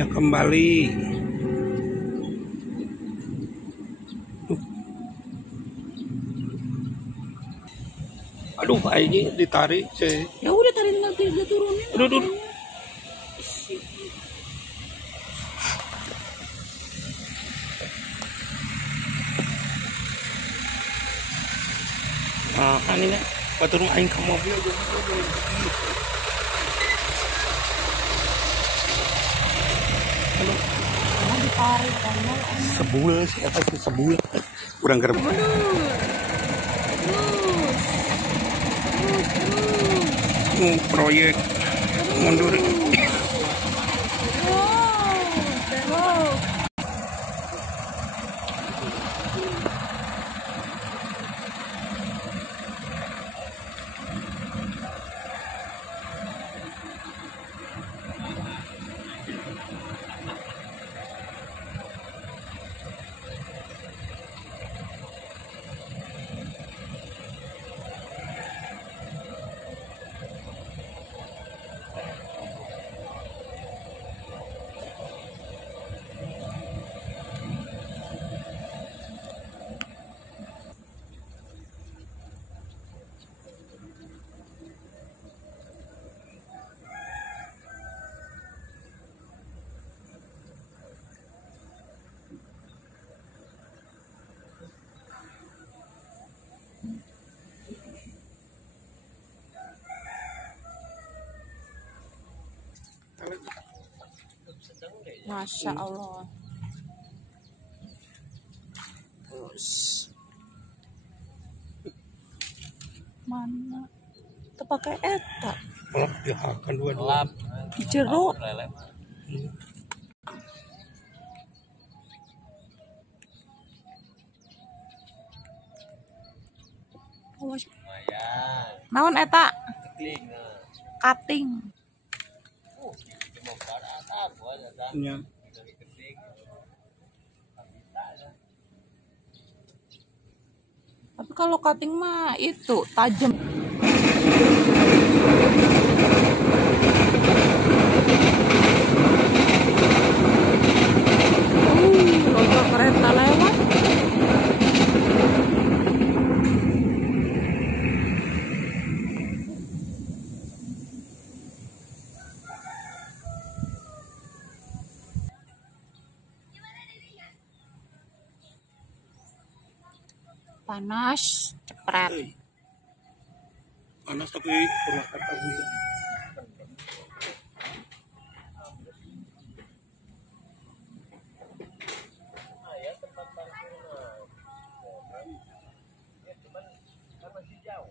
apinya kembali. Aduh, kayaknya ditarik sih. Ya udah tarik nanti dia turunin. Aduh. Nah, ini nih, batur main ke mobil aja. Aduh. Ditarik karena Sebul sih, apa sih sebul? Kurang gerem. Proyek mundur. Masya Allah. Mana? Terpakai eta. Malah dihakan dua-dua. Di jeruk. Naon eta? Cutting. Ya. Tapi kalau cutting mah itu tajam. Logo kereta lewat. Panas, cepret. Panas tapi Purwakarta hujan. Cuman kan masih jauh.